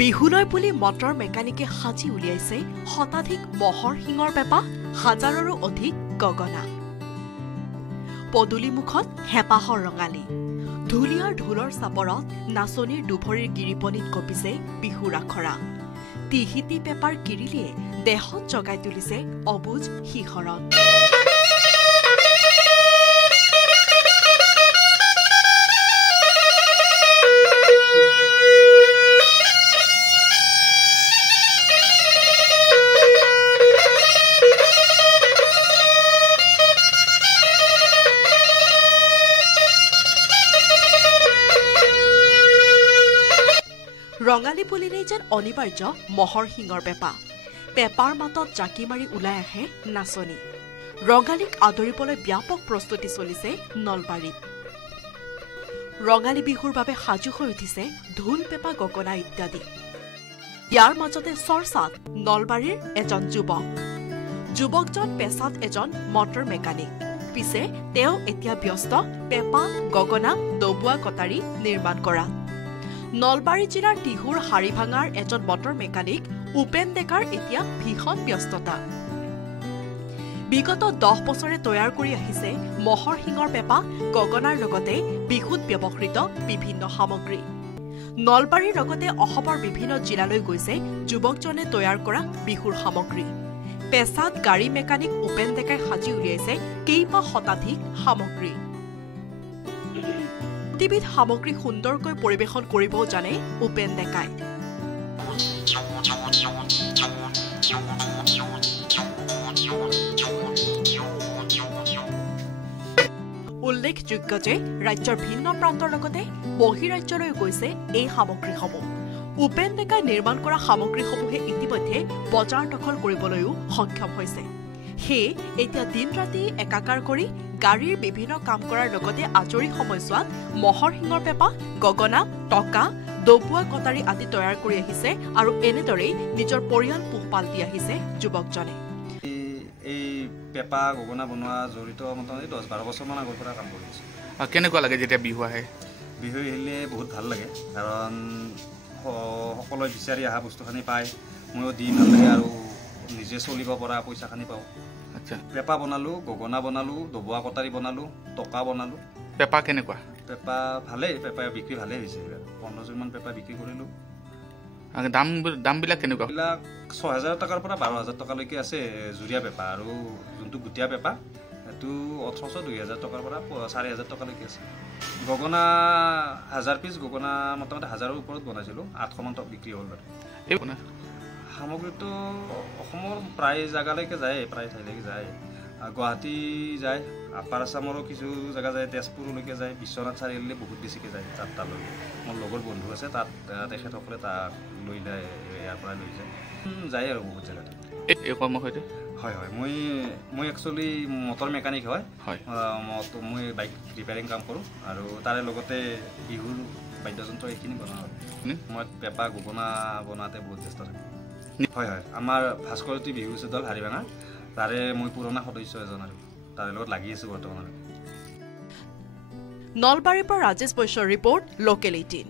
বিহুলৈ বুলি মটৰ মেকানিকে সাজি উলিয়াইছে শতাধিক মহৰ শিঙৰ পেপা, হাজাৰৰো অধিক গগনা। পদূলিমুখত হেঁপাহৰ ৰঙালী, ঢুলীয়াৰ ঢোলৰ চাপৰত নাচনীৰ দুভৰিৰ গিৰিপনিত কঁপিছে বিহুৰ আখৰা। টিহিতি পেপাৰ কিৰিলিয়ে দেহত জগাই তুলিছে অবুজ শিহৰণ। ৰঙালী বুলিলেই যেন অনিবাৰ্য মহৰ শিঙৰ পেপা। পেপাৰ মাতত জাকি মাৰি ওলাই আহে নাচনী। ৰঙালীক আদৰিবলৈ ব্যাপক প্ৰস্তুতি চলিছে নলবাৰীত। ৰঙালী বিহুৰ বাবে সাজু হৈ উঠিছে ঢোল, পেপা, গগনা ইত্যাদি। ইয়াৰ মাজতে চৰ্চাত নলবাৰীৰ এজন যুৱকজন পেছাত এজন মটৰ মেকানিক। পিছে তেওঁ এতিয়া ব্যস্ত পেপা, গগনা, ডবোৱা কটাৰী নিৰ্মাণ কৰা। নলবাৰী জিলাৰ টিহুৰ হাৰিভাঙাৰ এজন মটৰ মেকানিক উপেন ডেকাৰ এতিয়া ভীষণ ব্যস্ততা। বিগত 10 বছৰে তৈয়াৰ কৰি আহিছে মহৰ শিঙৰ পেপা, গগনাৰ লগতে বিহুত ব্যৱহৃত বিভিন্ন সামগ্ৰী। নলবাৰীৰ লগতে অসমৰ বিভিন্ন জিলালৈ গৈছে যুৱকজনে তৈয়াৰ কৰা বিহুৰ সামগ্ৰী। পেছাত গাড়ী মেকানিক উপেন ডেকাই সাজি উলিয়াইছে কেইবা শতাধিক সামগ্ৰী। প্ৰতিবিধ সামগ্ৰী সুন্দৰকৈ পৰিৱেশন কৰিবও জানে উপেন ডেকাই। উল্লেখযোগ্য যে ৰাজ্যৰ ভিন্ন প্ৰান্তৰ লগতে বহিৰাজ্যলৈ গৈছে এই সামগ্ৰীসমূহ। উপেন ডেকাই নিৰ্মাণ কৰা সামগ্ৰীসমূহে ইতিমধ্যে বজাৰ দখল কৰিবলৈও সক্ষম হৈছে। সেয়ে এতিয়া দিন ৰাতি একাকাৰ কৰি গাড়ীৰ বিভিন্ন কাম কৰাৰ লগতে আজৰি সময়ছোৱাত মহৰ শিঙৰ পেপা, গগনা, টকা, ডবোৱা কটাৰী আদি তৈয়াৰ কৰি আহিছে আৰু এনেদৰেই নিজৰ পৰিয়াল পোহপাল দি আহিছে যুৱকজনে। এই পেপা, গগনা বনোৱা জড়িত মোটামুটি 10-12 বছৰমান আগৰ পৰা কাম কৰি আছোঁ। কেনেকুৱা লাগে যেতিয়া বিহু আহে? বিহু আহিলে বহুত ভাল লাগে, কাৰণ সকলোৱে বিচাৰি অহা বস্তুখিনি পায়, ময়ো দি ভাল লাগে আৰু নিজে চলিব পৰা পইচাখিনি পাওঁ। আচ্ছা, পেপা বনালোঁ, গগনা বনালোঁ, ডবোৱা কটাৰী বনালোঁ, টকা বনালোঁ। পেপা কেনেকুৱা? পেপা ভালেই, পেপা বিক্ৰী ভালেই হৈছে। 15যোৰমান পেপা বিক্ৰী কৰিলোঁ। দামবিলাক কেনেকুৱা? এইবিলাক 6,000 টকাৰ পৰা 12,000 টকালৈকে আছে জুৰীয়া পেপা, আৰু যোনটো গুটীয়া পেপা সেইটো 1800, 2,000 টকাৰ পৰা 4,000 টকালৈকে আছে। গগনা 1000 পিচ গগনা মোটামুটি 1000ৰ ওপৰত বনাইছিলোঁ, 800মান টকা বিক্ৰী হ'ল বাৰু। এই সামগ্ৰীটো অসমৰ প্ৰায় জেগালৈকে যায়, প্ৰায় ঠাইলৈকে যায়। গুৱাহাটী যায়, আপাৰ আছামৰো কিছু জেগা যায়, তেজপুৰলৈকে যায়, বিশ্বনাথ চাৰিআলিলৈ বহুত বেছিকৈ যায়। তালৈ মোৰ লগৰ বন্ধু আছে, তাত তেখেতসকলে তাক লৈ যায়, ইয়াৰ পৰা লৈ যায় আৰু বহুত জেগাত। এই কৰ্মৰ সৈতে হয়, মই একচুৱেলি মটৰ মেকানিক হয়। মই বাইক ৰিপেয়াৰিং কাম কৰোঁ, আৰু তাৰে লগতে বিহুৰ বাদ্যযন্ত্ৰ এইখিনি বনাওঁ। মই পেপা, গগনা বনাওঁতে বহুত ব্যস্ত থাকোঁ। হয়, আমাৰ ভাস্কৰতী বিহু দল হাৰিভাঙা, তাৰে মই পুৰণা সদস্য এজন, আৰু তাৰে লগত লাগি আছোঁ বৰ্তমানলৈকে। নলবাৰীৰ পৰা ৰাজেশ বৈশ্যৰ ৰিপৰ্ট, লোকেল 18।